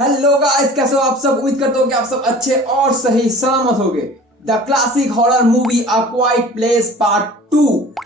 Hello guys, कैसे हो आप सब। उम्मीद करता हूँ कि आप सब अच्छे और सही सलामत होंगे। The classic horror movie a quite place part 2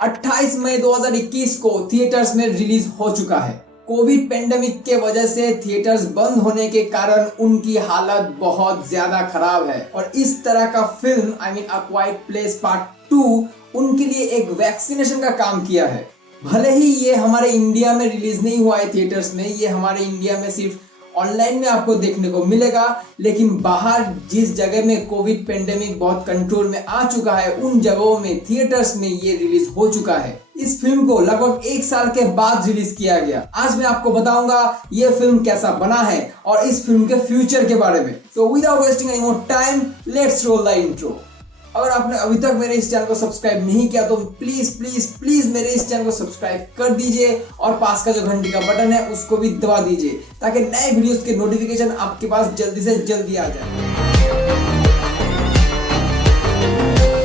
28 मई 2021 को थिएटर्स में रिलीज हो चुका है। कोविड पेंडेमिक के वजह से थिएटर्स बंद होने के कारण उनकी हालत बहुत ज्यादा खराब है और इस तरह का फिल्म अ क्वाइट प्लेस पार्ट 2 उनके लिए एक वैक्सीनेशन का काम किया है। भले ही ये हमारे इंडिया में रिलीज नहीं हुआ है थिएटर्स में, ये हमारे इंडिया में सिर्फ ऑनलाइन में आपको देखने को मिलेगा, लेकिन बाहर जिस जगह में कोविड पेंडेमिक बहुत कंट्रोल में आ चुका है उन जगहों में थिएटर्स में ये रिलीज हो चुका है। इस फिल्म को लगभग 1 साल के बाद रिलीज किया गया। आज मैं आपको बताऊंगा ये फिल्म कैसा बना है और इस फिल्म के फ्यूचर के बारे में। तो without wasting any more time, let's roll the intro. अगर आपने अभी तक मेरे इस चैनल को सब्सक्राइब नहीं किया तो प्लीज प्लीज प्लीज मेरे इस चैनल को सब्सक्राइब कर दीजिए और पास का जो घंटी का बटन है उसको भी दबा दीजिए ताकि नए वीडियोस के नोटिफिकेशन आपके पास जल्दी से जल्दी आ जाए।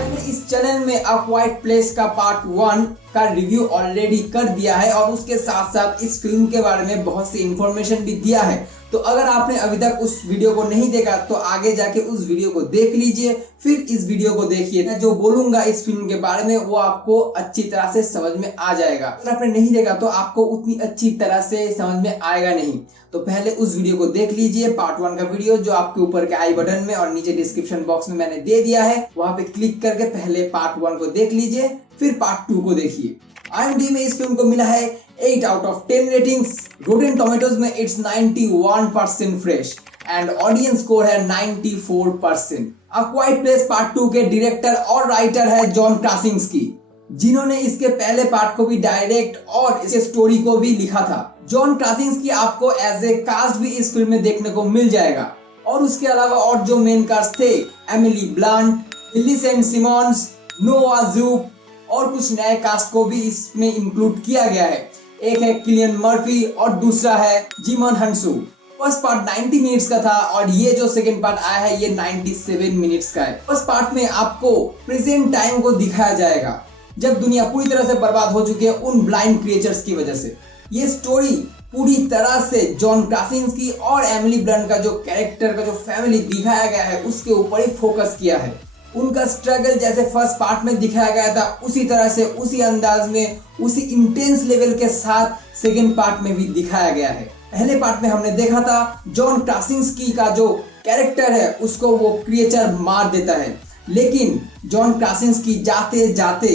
मैंने इस चैनल में अ क्वाइट प्लेस का पार्ट 1 का रिव्यू ऑलरेडी कर दिया है और उसके साथ साथ इस फिल्म के बारे में बहुत सी इंफॉर्मेशन भी दिया है। तो अगर आपने अभी तक उस वीडियो को नहीं देखा तो आगे जाके उस वीडियो को देख लीजिए, फिर इस वीडियो को देखिए। मैं जो बोलूंगा इस फिल्म के बारे में वो आपको अच्छी तरह से समझ में आ जाएगा। अगर आपने नहीं देखा तो आपको उतनी अच्छी तरह से समझ में आएगा नहीं। तो पहले उस वीडियो को देख लीजिए, पार्ट 1 का वीडियो जो आपके ऊपर के आई बटन में और नीचे डिस्क्रिप्शन बॉक्स में मैंने दे दिया है। वहां पे क्लिक करके पहले पार्ट 1 को देख लीजिए, फिर पार्ट 2 को देखिए। IMDb में इस फिल्म को मिला है 8 out of 10 ratings. Rotten tomatoes में it's 91% fresh and audience score है 94%। अ क्वाइट प्लेस पार्ट 2 के डायरेक्टर और राइटर है जॉन क्रासिंस्की, जिन्होंने इसके पहले पार्ट को भी डायरेक्ट और इसके स्टोरी को भी लिखा था। जॉन क्रासिंस्की आपको एज ए कास्ट भी इस फिल्म में देखने को मिल जाएगा और उसके अलावा और जो मेन कास्ट थे एमिली ब्लंट, मिलीसेंट सिमोंस, नोआ जुप और कुछ नए कास्ट को भी इसमें इंक्लूड किया गया है। एक है किलियन मर्फी और दूसरा है जिमन हंसू। फर्स्ट पार्ट 90 मिनट्स का था और ये जो सेकंड पार्ट आया है ये 97 मिनट्स का है। फर्स्ट पार्ट में आपको प्रेजेंट टाइम को दिखाया जाएगा जब दुनिया पूरी तरह से बर्बाद हो चुकी है उन ब्लाइंड क्रिएचर्स की वजह से। ये स्टोरी पूरी तरह से जॉन क्रासिंस्की और एमिली ब्लंट का जो कैरेक्टर का जो फैमिली दिखाया गया है उसके ऊपर ही फोकस किया है। उनका स्ट्रगल जैसे फर्स्ट पार्ट में दिखाया गया था उसी तरह से, उसी अंदाज में, उसी इंटेंस लेवल के साथ सेकंड पार्ट में भी दिखाया गया है। पहले पार्ट में हमने देखा था जॉन क्रासिंस्की का जो कैरेक्टर है उसको वो क्रिएचर मार देता है, लेकिन जॉन क्रासिंस्की जाते जाते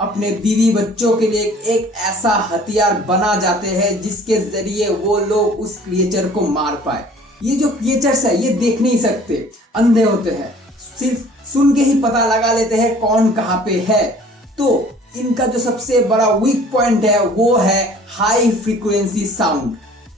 अपने बीवी बच्चों के लिए एक ऐसा हथियार बना जाते हैं जिसके जरिए वो लोग उस क्रिएचर को मार पाए। ये जो क्रिएचर्स है ये देख नहीं सकते, अंधे होते हैं, सिर्फ सुन के ही पता लगा लेते हैं कौन कहाँ पे है। तो इनका जो सबसे बड़ा वीक पॉइंट है वो है हाई फ्रीक्वेंसी साउंड।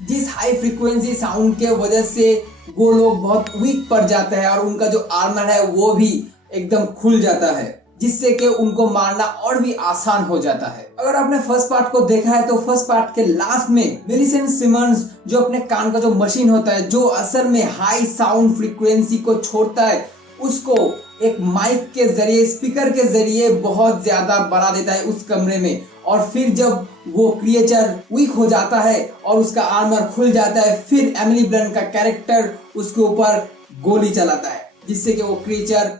जिस हाई फ्रीक्वेंसी साउंड के वजह से वो लोग बहुत वीक पड़ जाते हैं और उनका जो आर्मर है वो भी एकदम खुल जाता है, जिससे कि उनको मारना और भी आसान हो जाता है। अगर आपने फर्स्ट पार्ट को देखा है तो फर्स्ट पार्ट के लास्ट में मिलीसेंट सिमंस जो अपने कान का जो मशीन होता है जो असल में हाई साउंड फ्रीक्वेंसी को छोड़ता है उसको एक माइक के जरिए, स्पीकर के जरिए बहुत ज्यादा बढ़ा देता है उस कमरे में, और फिर जब वो क्रिएचर वीक हो जाता है और उसका आर्मर खुल जाता है फिर एमिली ब्लंट का कैरेक्टर उसके ऊपर गोली चलाता है जिससे कि वो क्रिएचर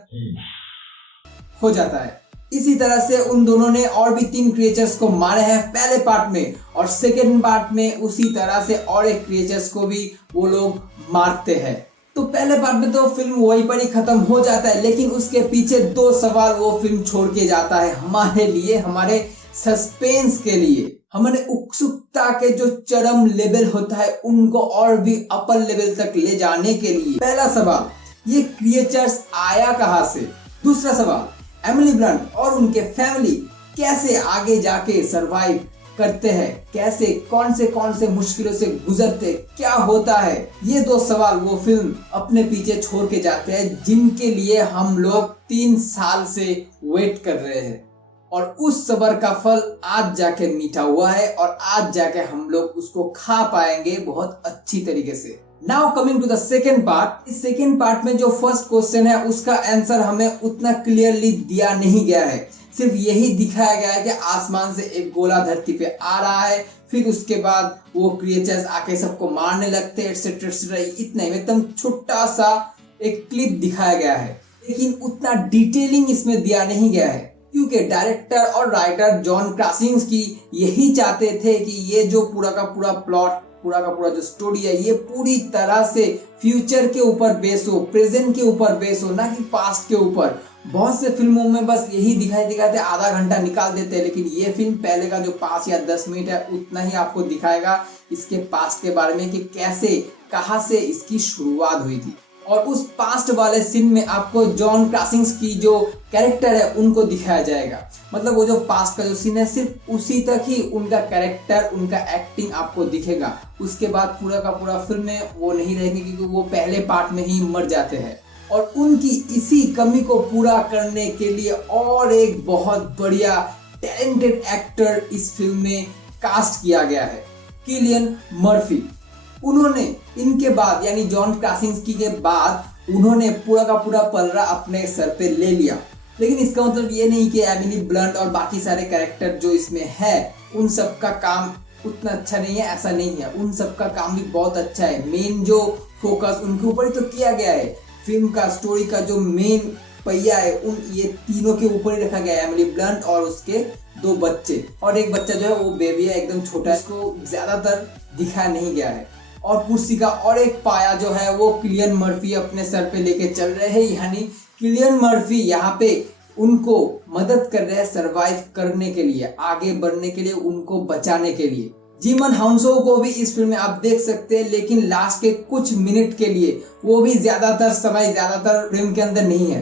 हो जाता है। इसी तरह से उन दोनों ने और भी 3 क्रिएचर्स को मारे हैं पहले पार्ट में, और सेकेंड पार्ट में उसी तरह से और एक क्रिएचर्स को भी वो लोग मारते हैं। तो पहले पार्ट में तो फिल्म वहीं पर ही खत्म हो जाता है, लेकिन उसके पीछे 2 सवाल वो फिल्म छोड़ के जाता है हमारे लिए, हमारे सस्पेंस के लिए, हमारे उत्सुकता के जो चरम लेवल होता है उनको और भी अपर लेवल तक ले जाने के लिए। पहला सवाल, ये क्रिएचर्स आया कहां से। दूसरा सवाल, एमिली ब्लंट और उनके फैमिली कैसे आगे जाके सरवाइव करते हैं, कैसे कौन से मुश्किलों से गुजरते, क्या होता है। ये 2 सवाल वो फिल्म अपने पीछे छोड़ के जाते हैं जिनके लिए हम लोग 3 साल से वेट कर रहे हैं, और उस सब्र का फल आज जाके मीठा हुआ है और आज जाके हम लोग उसको खा पाएंगे बहुत अच्छी तरीके से। Now coming to the second part. इस सेकेंड पार्ट में जो फर्स्ट क्वेश्चन है उसका आंसर हमें उतना क्लियरली दिया नहीं गया है। सिर्फ यही दिखाया गया है कि आसमान से एक गोला धरती पे आ रहा है, फिर उसके बाद वो क्रिएचर्स आके सबको मारने लगते हैं, एटसेट्रा एटसेट्रा। इतना ही एकदम छोटा सा एक क्लिप दिखाया गया है, लेकिन उतना डिटेलिंग इसमें दिया नहीं गया है, क्योंकि डायरेक्टर और राइटर जॉन क्रासिंस्की यही चाहते थे कि ये जो पूरा का पूरा प्लॉट, पूरा का पूरा जो स्टोरी है, ये पूरी तरह से फ्यूचर के ऊपर बेस हो, प्रेजेंट के ऊपर बेस हो, ना कि पास्ट के ऊपर। बहुत से फिल्मों में बस यही दिखाते आधा घंटा निकाल देते हैं, लेकिन ये फिल्म पहले का जो 5 या 10 मिनट है उतना ही आपको दिखाएगा इसके पास्ट के बारे में, कि कैसे कहां से इसकी शुरुआत हुई थी। और उस पास्ट वाले सीन में आपको जॉन क्रासिंस्की जो कैरेक्टर है उनको दिखाया जाएगा। मतलब वो जो पास्ट का जो सीन है सिर्फ उसी तक ही उनका कैरेक्टर, उनका एक्टिंग आपको दिखेगा। उसके बाद पूरा का पूरा फिल्म में वो नहीं रहेंगे, क्योंकि वो पहले पार्ट में ही मर जाते हैं। और उनकी इसी कमी को पूरा करने के लिए और एक बहुत बढ़िया टैलेंटेड एक्टर इस फिल्म में कास्ट किया गया है, किलियन मर्फी। उन्होंने इनके बाद यानी जॉन क्रासिंस्की के बाद उन्होंने पूरा का पूरा पलड़ा अपने सर पे ले लिया। लेकिन इसका मतलब ये नहीं कि एमिली ब्लंट और बाकी सारे कैरेक्टर जो इसमें है उन सब का काम उतना अच्छा नहीं है, ऐसा नहीं है। उन सब का काम भी बहुत अच्छा है। मेन जो फोकस उनके ऊपर ही तो किया गया है। फिल्म का स्टोरी का जो मेन पहिया है उन ये तीनों के ऊपर ही रखा गया है, एमिली ब्लंट और उसके 2 बच्चे, और एक बच्चा जो है वो बेबी है, एकदम छोटा है, इसको ज्यादातर दिखाया नहीं गया है। और कुर्सी का और एक पाया जो है वो किलियन मर्फी अपने सर पे लेके चल रहे हैं, यानी किलियन मर्फी यहाँ पे उनको मदद कर रहे हैं सरवाइव करने के लिए, आगे बढ़ने के लिए, उनको बचाने के लिए। जिमन हंसो को भी इस फिल्म में आप देख सकते हैं, लेकिन लास्ट के कुछ मिनट के लिए, वो भी ज्यादातर समय ज्यादातर फिल्म के अंदर नहीं है।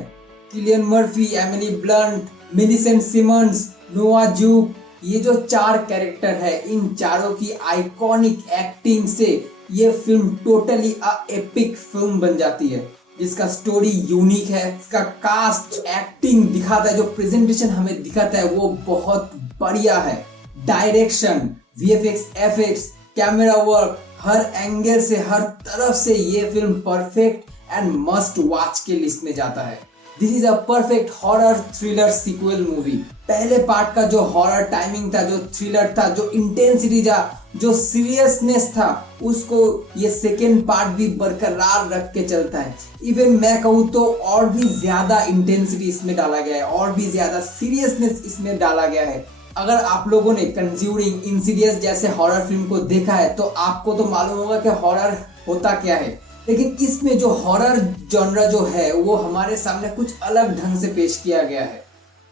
Cillian Murphy, Emily Blunt, Millicent Simmons, Noah Jupe, ये जो 4 कैरेक्टर है, इन चारों की आइकॉनिक एक्टिंग से ये फिल्म टोटली एपिक फिल्म बन जाती है, जिसका स्टोरी यूनिक है, इसका कास्ट, एक्टिंग दिखाता है, जो प्रेजेंटेशन हमें दिखाता है वो बहुत बढ़िया है। Direction, VFX, FX, camera work, हर एंगल से, हर तरफ से ये फिल्म परफेक्ट एंड मस्ट वॉच के लिस्ट में जाता है। This is a perfect horror thriller sequel movie. पहले पार्ट का जो हॉरर टाइमिंग था, जो थ्रिलर था, जो इंटेंसिटी था, जो सीरियसनेस था, उसको ये सेकेंड पार्ट भी बरकरार रख के चलता है। इवन मैं कहूँ तो और भी ज्यादा इंटेंसिटी इसमें डाला गया है, और भी ज्यादा सीरियसनेस इसमें डाला गया है। अगर आप लोगों ने कंज्यूरिंग, इंसीडियस जैसे हॉरर फिल्म को देखा है तो आपको तो मालूम होगा कि हॉरर होता क्या है, लेकिन इसमें जो हॉरर जॉनरा जो है वो हमारे सामने कुछ अलग ढंग से पेश किया गया है।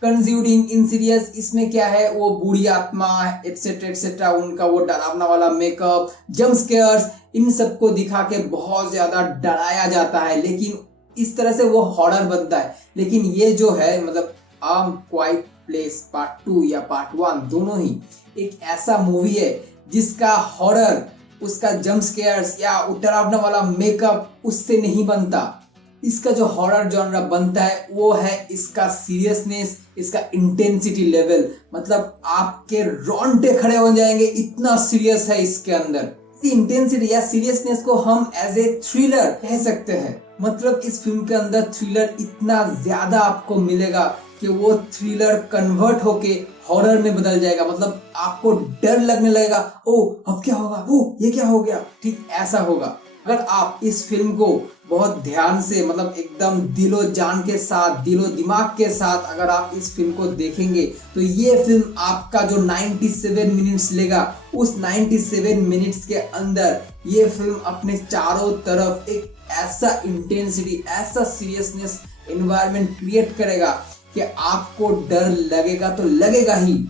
कंज्यूरिंग, इंसीडियस, इसमें क्या है, वो बूढ़ी आत्मा एटसेट्रा एटसेट्रा, उनका वो डरावना वाला मेकअप, जंप स्केयर्स, इन सबको दिखा के बहुत ज्यादा डराया जाता है, लेकिन इस तरह से वो हॉरर बनता है। लेकिन ये जो है मतलब क्वाइट प्लेस पार्ट 2 या पार्ट 1 दोनों ही एक ऐसा मूवी है जिसका हॉरर, उसका जंप स्केयर्स या डरावना वाला मेकअप उससे नहीं बनता। इसका जो हॉरर जॉनरा बनता है वो है इसका सीरियसनेस, इसका इंटेंसिटी लेवल। मतलब आपके रोंगटे खड़े हो जाएंगे, इतना सीरियस है इसके अंदर। इंटेंसिटी या सीरियसनेस को हम एज ए थ्रिलर कह सकते हैं। मतलब इस फिल्म के अंदर थ्रिलर इतना ज्यादा आपको मिलेगा कि वो थ्रिलर कन्वर्ट होके हॉरर में बदल जाएगा। मतलब आपको डर लगने लगेगा, ओ अब क्या होगा, ओ ये क्या हो गया, ठीक ऐसा होगा। अगर आप इस फिल्म को बहुत ध्यान से, मतलब एकदम दिलो जान के साथ, दिलो दिमाग के साथ अगर आप इस फिल्म को देखेंगे तो ये फिल्म आपका जो 97 मिनट्स लेगा, उस 97 मिनट्स के अंदर ये फिल्म अपने चारों तरफ एक ऐसा इंटेंसिटी, ऐसा सीरियसनेस एनवायरनमेंट क्रिएट करेगा कि आपको डर लगेगा तो लगेगा ही,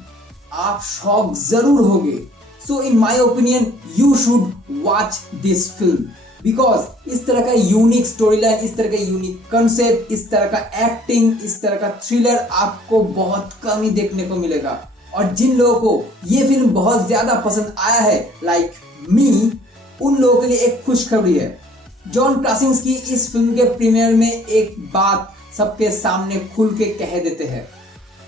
आप शॉक जरूर होगे। So in my opinion you should watch this film, because इस तरह का यूनिक स्टोरी लाइन, इस तरह का यूनिक कंसेप्ट, इस तरह का एक्टिंग, इस तरह का थ्रिलर आपको बहुत कम ही देखने को मिलेगा। और जिन लोगों को ये फिल्म बहुत ज्यादा पसंद आया है, लाइक मी, उन लोगों के लिए एक खुशखबरी है। जॉन क्रासिंस्की इस फिल्म के प्रीमियर में एक बात सबके सामने खुल के कह देते हैं।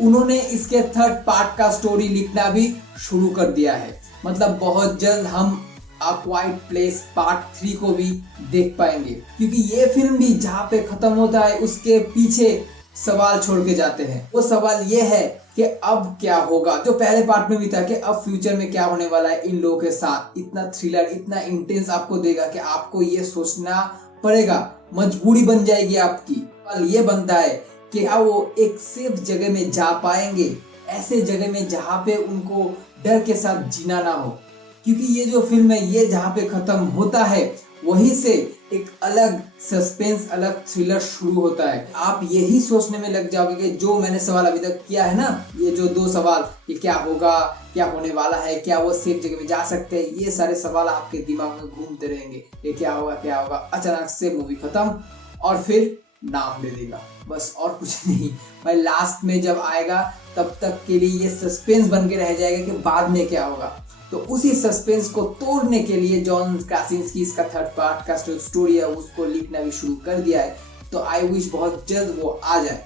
उन्होंने इसके 3rd पार्ट का स्टोरी लिखना भी शुरू कर दिया है। मतलब बहुत जल्द हम अ क्वाइट प्लेस पार्ट 3 को भी देख पाएंगे, क्योंकि ये फिल्म भी जहाँ पे खत्म होता है उसके पीछे सवाल छोड़ के जाते हैं। वो सवाल ये है कि अब क्या होगा, जो पहले पार्ट में भी था कि अब फ्यूचर में क्या होने वाला है इन लोगों के साथ। इतना थ्रिलर, इतना इंटेंस आपको देगा कि आपको ये सोचना पड़ेगा, मजबूरी बन जाएगी आपकी। सवाल ये बनता है कि क्या वो एक सेफ जगह में जा पाएंगे, ऐसे जगह में जहां पे उनको डर के साथ जीना ना हो। क्योंकि ये जो फिल्म है ये जहां पे खत्म होता है वहीं से एक अलग सस्पेंस, अलग थ्रिलर शुरू होता है। आप यही सोचने में लग जाओगे कि जो मैंने सवाल अभी तक किया है ना, ये जो 2 सवाल, ये क्या होगा, क्या होने वाला है, क्या वो सेफ जगह में जा सकते हैं, ये सारे सवाल आपके दिमाग में घूमते रहेंगे। ये क्या होगा, क्या होगा। अचानक से मूवी खत्म और फिर नाम दे देगा, बस और कुछ नहीं भाई। लास्ट में जब आएगा तब तक के लिए ये सस्पेंस बन के रह जाएगा कि बाद में क्या होगा। तो उसी सस्पेंस को तोड़ने के लिए जॉन क्रासिंस्की इसका 3rd पार्ट का स्टोरी है उसको लिखना भी शुरू कर दिया है। तो आई विश बहुत जल्द वो आ जाए।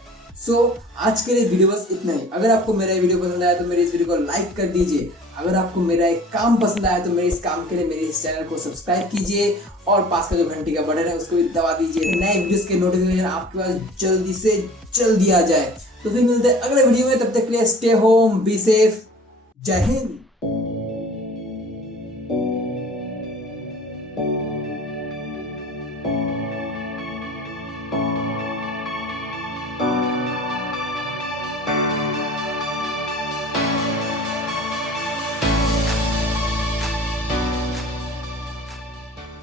आज के लिए वीडियो बस इतना ही। अगर आपको मेरा वीडियो पसंद आया तो मेरे इस वीडियो को लाइक कर दीजिए। अगर आपको मेरा एक काम पसंद आया तो मेरे इस काम के लिए मेरे इस चैनल को सब्सक्राइब कीजिए और पास का जो घंटी का बटन है उसको भी दबा दीजिए। नए वीडियोस के नोटिफिकेशन आपके पास जल्दी से जल्दी आ जाए। तो फिर मिलते हैं अगले वीडियो में, तब तक के लिए स्टे होम, बी सेफ, जय हिंद।